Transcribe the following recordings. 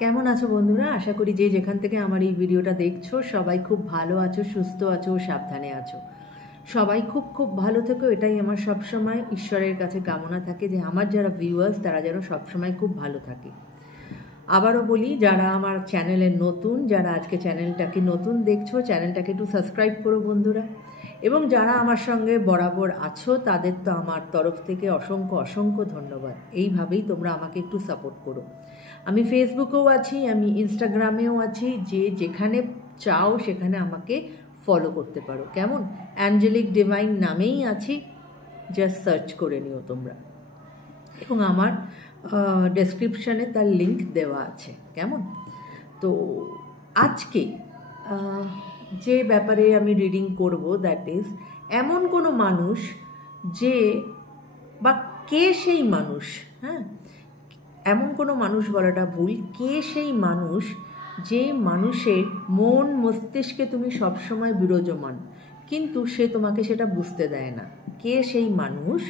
কেমন আছো বন্ধুরা? আশা করি যে যেখান থেকে আমার এই ভিডিওটা দেখছো সবাই খুব ভালো আছো, সুস্থ আছো, সাবধানে আছো। সবাই খুব খুব ভালো থেকো, এটাই আমার সবসময় ঈশ্বরের কাছে কামনা থাকে যে আমার যারা ভিউয়ার্স তারা যেন সবসময় খুব ভালো থাকে। আবারও বলি, যারা আমার চ্যানেলে নতুন, যারা আজকে চ্যানেলটাকে নতুন দেখছো, চ্যানেলটাকে একটু সাবস্ক্রাইব করো বন্ধুরা। এবং যারা আমার সঙ্গে বরাবর আছো তাদের তো আমার তরফ থেকে অসংখ্য অসংখ্য ধন্যবাদ। এইভাবেই তোমরা আমাকে একটু সাপোর্ট করো। আমি ফেসবুকেও আছি, আমি ইনস্টাগ্রামেও আছি, যে যেখানে চাও সেখানে আমাকে ফলো করতে পারো। কেমন? অ্যাঞ্জেলিক ডিভাইন নামেই আছি, জাস্ট সার্চ করে নিও তোমরা। এবং আমার ডেসক্রিপশানে তার লিংক দেওয়া আছে। কেমন? তো আজকে যে ব্যাপারে আমি রিডিং করব, দ্যাট ইজ এমন কোনো মানুষ যে, বা কে সেই মানুষ, হ্যাঁ, এমন কোনো মানুষ বলাটা ভুল, কে সেই মানুষ যে মানুষের মন মস্তিষ্কে তুমি সবসময় বিরাজমান, কিন্তু সে তোমাকে সেটা বুঝতে দেয় না। কে সেই মানুষ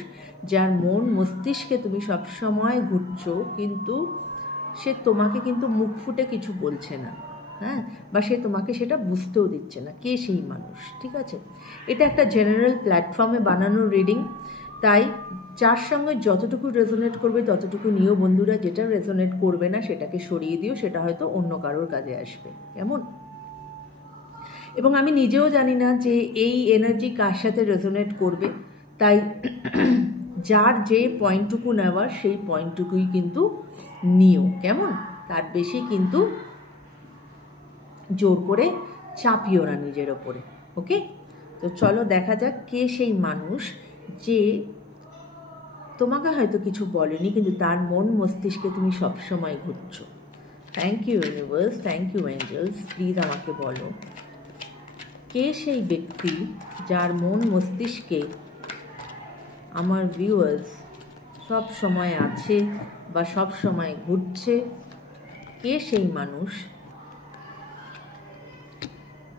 যার মন মস্তিষ্কে তুমি সবসময় ঘুরছো, কিন্তু সে তোমাকে কিন্তু মুখ ফুটে কিছু বলছে না, হ্যাঁ, বা সে তোমাকে সেটা বুঝতেও দিচ্ছে না। কে সেই মানুষ? ঠিক আছে, এটা একটা জেনারেল প্ল্যাটফর্মে বানানো রিডিং, তাই যার সঙ্গে যতটুকু রেজোনেট করবে ততটুকু নিও বন্ধুরা। যেটা রেজোনেট করবে না সেটাকে সরিয়ে দিও, সেটা হয়তো অন্য কারোর কাজে আসবে। কেমন? এবং আমি নিজেও জানি না যে এই এনার্জি কার সাথে রেজোনেট করবে, তাই যার যে পয়েন্টটুকু নেওয়ার সেই পয়েন্টটুকুই কিন্তু নিও। কেমন? তার বেশি কিন্তু জোর করে চাপিও না নিজের ওপরে। ওকে, তো চলো দেখা যাক কে সেই মানুষ যে তোমাকে হয়তো কিছু বলেনি, কিন্তু তার মন মস্তিষ্কে তুমি সবসময় ঘুরছো। Thank you universe, thank you angels, please আমাকে বলো কে সেই ব্যক্তি যার মন মস্তিষ্কে আমার ভিউয়ার্স সব সময় আছে বা সব সময় ঘুরছে। কে সেই মানুষ,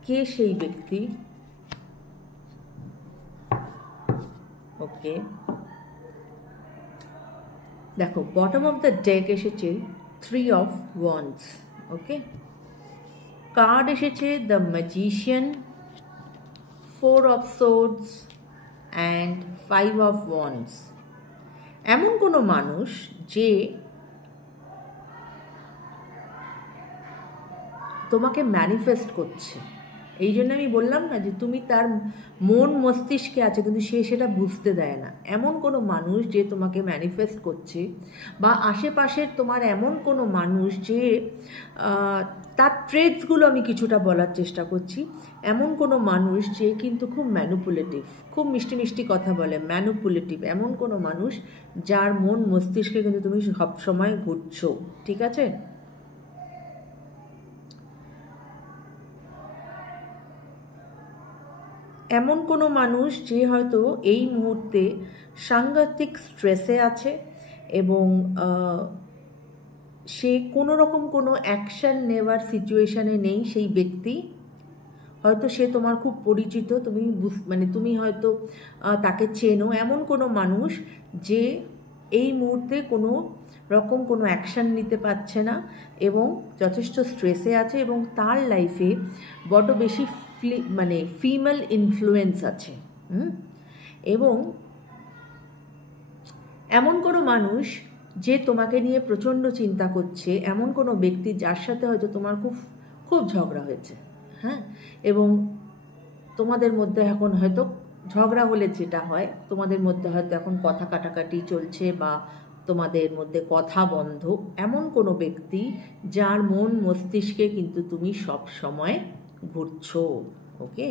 কে সেই ব্যক্তি? ওকে, দেখো বটম অফ দ্য ডেক এসেছে 3 of Wands। ওকে, কার্ড এসেছে the magician, 4 of Swords and 5 of Wands। এমন কোনো মানুষ যে তোমাকে ম্যানিফেস্ট করছে। এই জন্য আমি বললাম না যে তুমি তার মন মস্তিষ্কে আছে কিন্তু সে সেটা বুঝতে দেয় না। এমন কোনো মানুষ যে তোমাকে ম্যানিফেস্ট করছে, বা আশেপাশের তোমার এমন কোনো মানুষ যে তার ট্রেডসগুলো আমি কিছুটা বলার চেষ্টা করছি। এমন কোনো মানুষ যে কিন্তু খুব ম্যানুপুলেটিভ, খুব মিষ্টি মিষ্টি কথা বলে, ম্যানুপুলেটিভ। এমন কোনো মানুষ যার মন মস্তিষ্কে কিন্তু তুমি সবসময় ঘুরছো। ঠিক আছে? এমন কোনো মানুষ যে হয়তো এই মুহূর্তে সাংঘাতিক স্ট্রেসে আছে এবং সে কোনো রকম কোনো অ্যাকশান নেওয়ার সিচুয়েশানে নেই। সেই ব্যক্তি হয়তো সে তোমার খুব পরিচিত, তুমি তুমি হয়তো তাকে চেনো। এমন কোনো মানুষ যে এই মুহূর্তে কোনো রকম কোনো অ্যাকশান নিতে পারছে না এবং যথেষ্ট স্ট্রেসে আছে, এবং তার লাইফে বড় বেশি ফিমেল ইনফ্লুয়েন্স আছে। এবং এমন কোনো মানুষ যে তোমাকে নিয়ে প্রচণ্ড চিন্তা করছে, এমন কোনো ব্যক্তি যার সাথে হয়তো তোমার খুব খুব ঝগড়া হয়েছে, হ্যাঁ, এবং তোমাদের মধ্যে এখন হয়তো ঝগড়া হলে যেটা হয়, তোমাদের মধ্যে হয়তো এখন কথা কাটাকাটি চলছে বা তোমাদের মধ্যে কথা বন্ধ। এমন কোনো ব্যক্তি যার মন মস্তিষ্কে কিন্তু তুমি সব সময় ঘুরছো। ওকে,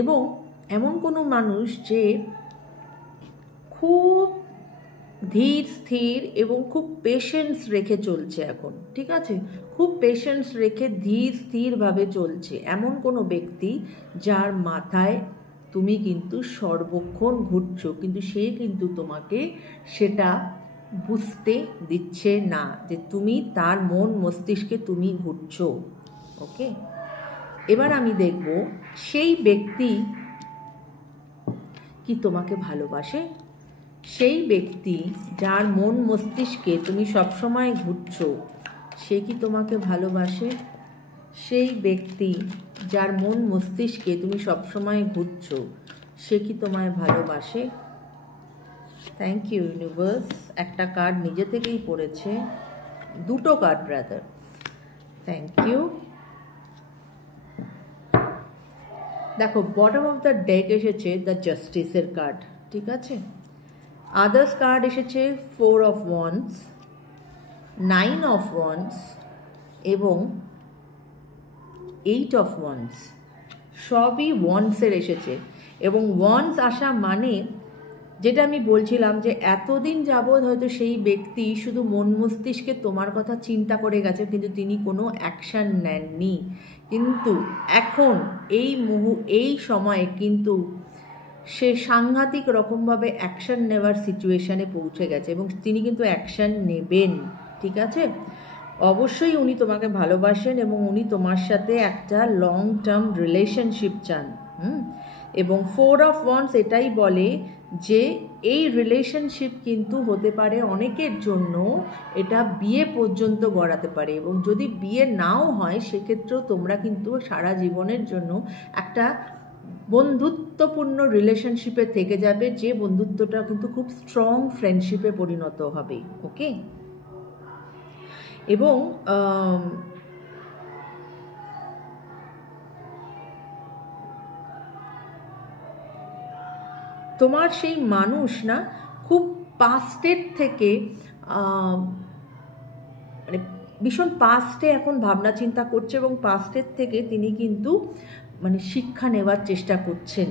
এবং এমন কোনো মানুষ যে খুব ধীর স্থির এবং খুব পেশেন্স রেখে চলছে এখন। ঠিক আছে, খুব পেশেন্স রেখে ধীর স্থিরভাবে চলছে। এমন কোনো ব্যক্তি যার মাথায় তুমি কিন্তু সর্বক্ষণ ঘুরছো, কিন্তু সে কিন্তু তোমাকে সেটা বুঝতে দিচ্ছে না যে তুমি তার মন মস্তিষ্কে তুমি ঘুরছো। ওকে, এবার আমি দেখব সেই ব্যক্তি কি তোমাকে ভালোবাসে? সেই ব্যক্তি যার মন মস্তিষ্কে তুমি সবসময় ঘুরছো, সে কি তোমাকে ভালোবাসে? সেই ব্যক্তি যার মন মস্তিষ্কে তুমি সবসময় ঘুরছো, সে কি তোমায় ভালোবাসে? Thank you universe. একটা কার্ড নিজে থেকেই পড়েছে, দুটো কার্ড ব্রাদার। Thank you. দেখো, বটম অফ দ্য ডেক এসেছে দ্য জাস্টিসের কার্ড, ঠিক আছে। আদার্স কার্ড এসেছে 4 অফ ওয়ান্ডস, 9 অফ ওয়ান্ডস এবং 8 অফ ওয়ান্ডস। সবই ওয়ান্ডসের এসেছে। এবং ওয়ান্ডস আসা মানে যেটা আমি বলছিলাম যে এতদিন যাবৎ হয়তো সেই ব্যক্তি শুধু মন মস্তিষ্কে তোমার কথা চিন্তা করে গেছে, কিন্তু তিনি কোনো অ্যাকশান নেননি। কিন্তু এখন এই সময়ে কিন্তু সে সাংঘাতিক রকমভাবে অ্যাকশান নেওয়ার সিচুয়েশানে পৌঁছে গেছে এবং তিনি কিন্তু অ্যাকশান নেবেন, ঠিক আছে। অবশ্যই উনি তোমাকে ভালোবাসেন এবং উনি তোমার সাথে একটা লং টার্ম রিলেশনশিপ চান। এবং 4 অফ ওয়ান্ডস এটাই বলে যে এই রিলেশনশিপ কিন্তু হতে পারে অনেকের জন্য এটা বিয়ে পর্যন্ত গড়াতে পারে, এবং যদি বিয়ে নাও হয় সেক্ষেত্রেও তোমরা কিন্তু সারা জীবনের জন্য একটা বন্ধুত্বপূর্ণ রিলেশনশিপে থেকে যাবে, যে বন্ধুত্বটা কিন্তু খুব স্ট্রং ফ্রেন্ডশিপে পরিণত হবে। ওকে। এবং তোমার সেই মানুষ না খুব পাস্টের থেকে মানে ভীষণ পাস্টে এখন ভাবনা চিন্তা করছে এবং পাস্টের থেকে তিনি কিন্তু মানে শিক্ষা নেওয়ার চেষ্টা করছেন।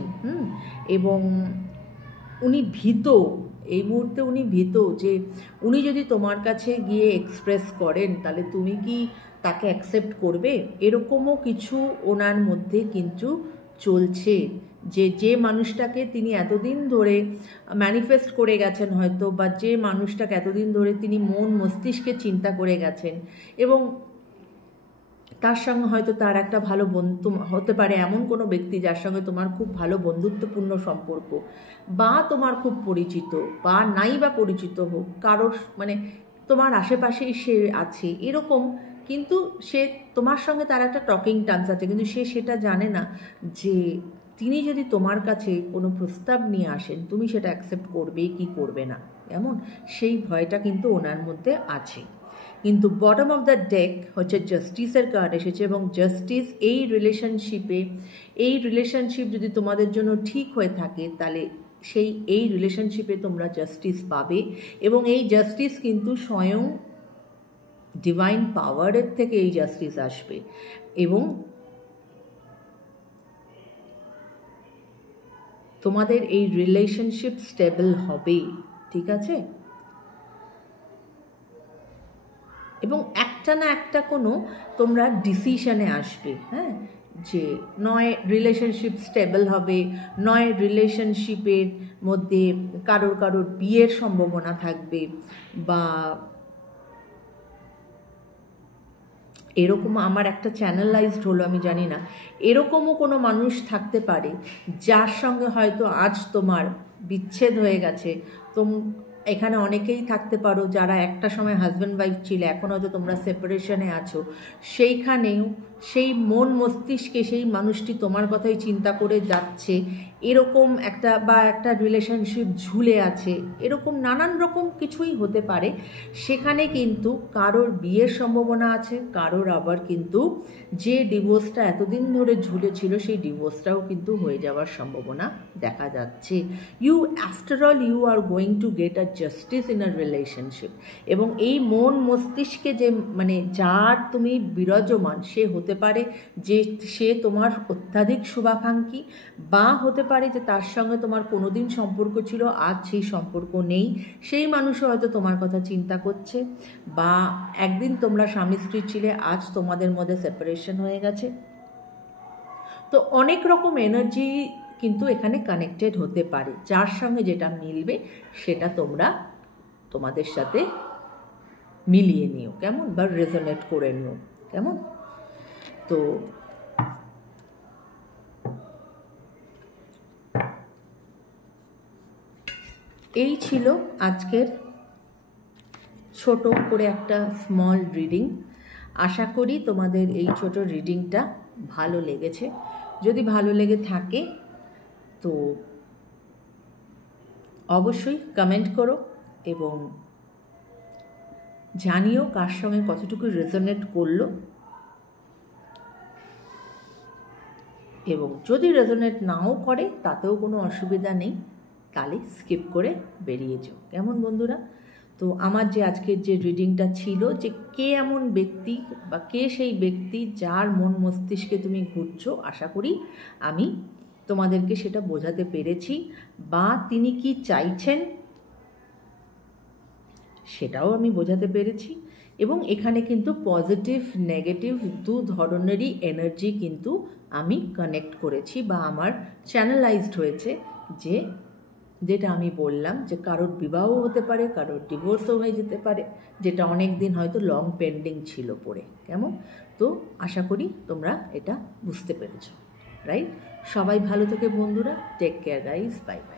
এবং উনি ভীত, এই মুহূর্তে উনি ভীত যে উনি যদি তোমার কাছে গিয়ে এক্সপ্রেস করেন তাহলে তুমি কি তাকে অ্যাকসেপ্ট করবে, এরকমও কিছু ওনার মধ্যে কিন্তু চলছে। যে মানুষটাকে তিনি এতদিন ধরে ম্যানিফেস্ট করে গেছেন হয়তো, বা যে মানুষটাকে এতদিন ধরে তিনি মন মস্তিষ্কে চিন্তা করে গেছেন, এবং তার সঙ্গে হয়তো তার একটা ভালো বন্ধু হতে পারে, এমন কোনো ব্যক্তি যার সঙ্গে তোমার খুব ভালো বন্ধুত্বপূর্ণ সম্পর্ক, বা তোমার খুব পরিচিত বা নাই বা পরিচিত হোক, কারোর মানে তোমার আশেপাশেই সে আছে এরকম, কিন্তু সে তোমার সঙ্গে তার একটা টকিং টার্মস আছে, কিন্তু সে সেটা জানে না যে তিনি যদি তোমার কাছে কোনো প্রস্তাব নিয়ে আসেন তুমি সেটা অ্যাকসেপ্ট করবে কি করবে না, এমন সেই ভয়টা কিন্তু ওনার মধ্যে আছে। কিন্তু বটম অফ দ্য ডেক হচ্ছে জাস্টিসের কার্ড এসেছে, এবং জাস্টিস এই রিলেশনশিপ যদি তোমাদের জন্য ঠিক হয়ে থাকে তাহলে এই রিলেশনশিপে তোমরা জাস্টিস পাবে, এবং এই জাস্টিস কিন্তু স্বয়ং ডিভাইন পাওয়ারের থেকে এই জাস্টিস আসবে, এবং তোমাদের এই রিলেশনশিপ স্টেবল হবে, ঠিক আছে। এবং একটা না একটা কোনো তোমরা ডিসিশনে আসবে, হ্যাঁ, যে নয় রিলেশনশিপ স্টেবল হবে, নয় রিলেশনশিপের মধ্যে কারোর বিয়ের সম্ভাবনা থাকবে, বা এরকম আমার একটা চ্যানেলাইজড হলো, আমি জানি না, এরকমও কোনো মানুষ থাকতে পারে যার সঙ্গে হয়তো আজ তোমার বিচ্ছেদ হয়ে গেছে। এখানে অনেকেই থাকতে পারো যারা একটা সময় হাজব্যান্ড ওয়াইফ ছিল, এখন হয়তো তোমরা সেপারেশনে আছো, সেইখানেও সেই মন মস্তিষ্কে সেই মানুষটি তোমার কথাই চিন্তা করে যাচ্ছে, এরকম একটা রিলেশনশিপ ঝুলে আছে, এরকম নানান রকম কিছুই হতে পারে। সেখানে কিন্তু কারোর বিয়ের সম্ভাবনা আছে, কারোর আবার কিন্তু যে ডিভোর্সটা এতদিন ধরে ঝুলেছিল সেই ডিভোর্সটাও কিন্তু হয়ে যাওয়ার সম্ভাবনা দেখা যাচ্ছে। After all you are going to get a justice in a relationship, এবং এই মন মস্তিষ্কে যে মানে যার তুমি বিরাজমান, সে হতে পারে যে সে তোমার অত্যাধিক শুভাকাঙ্ক্ষী, বা হতে পারে যে তার সঙ্গে তোমার কোনোদিন সম্পর্ক ছিল, আজ সেই সম্পর্ক নেই, সেই মানুষও হয়তো তোমার কথা চিন্তা করছে, বা একদিন তোমরা স্বামী স্ত্রী ছিলে, আজ তোমাদের মধ্যে সেপারেশন হয়ে গেছে। তো অনেক রকম এনার্জি কিন্তু এখানে কানেক্টেড হতে পারে, যার সঙ্গে যেটা মিলবে সেটা তোমরা তোমাদের সাথে মিলিয়ে নিও, কেমন, বা রেজোনেট করে নিও, কেমন। তো এই ছিল আজকের ছোট করে একটা স্মল রিডিং। আশা করি তোমাদের এই ছোট রিডিংটা ভালো লেগেছে। যদি ভালো লেগে থাকে তো অবশ্যই কমেন্ট করো এবং জানিও কার সঙ্গে কতটুকু রেজোনেট করলো, এবং যদি রেজোনেট নাও করে তাতেও কোনো অসুবিধা নেই, তাহলে স্কিপ করে বেরিয়ে যাও। কেমন বন্ধুরা? তো আমার যে আজকের যে রিডিংটা ছিল, যে কে এমন ব্যক্তি বা কে সেই ব্যক্তি যার মন মস্তিষ্কে তুমি ঘুরছো, আশা করি আমি তোমাদেরকে সেটা বোঝাতে পেরেছি, বা তিনি কি চাইছেন সেটাও আমি বোঝাতে পেরেছি। এবং এখানে কিন্তু পজিটিভ নেগেটিভ দু ধরনেরই এনার্জি কিন্তু আমি কানেক্ট করেছি বা আমার চ্যানেলাইজড হয়েছে, যেটা আমি বললাম যে কারোর বিবাহ হতে পারে, কারোর ডিভোর্সও হয়ে যেতে পারে, যেটা অনেক দিন হয়তো লং পেন্ডিং ছিল পড়ে। কেমন? তো আশা করি তোমরা এটা বুঝতে পেরেছো, রাইট? সবাই ভালো থেকে বন্ধুরা, take care guys, bye by.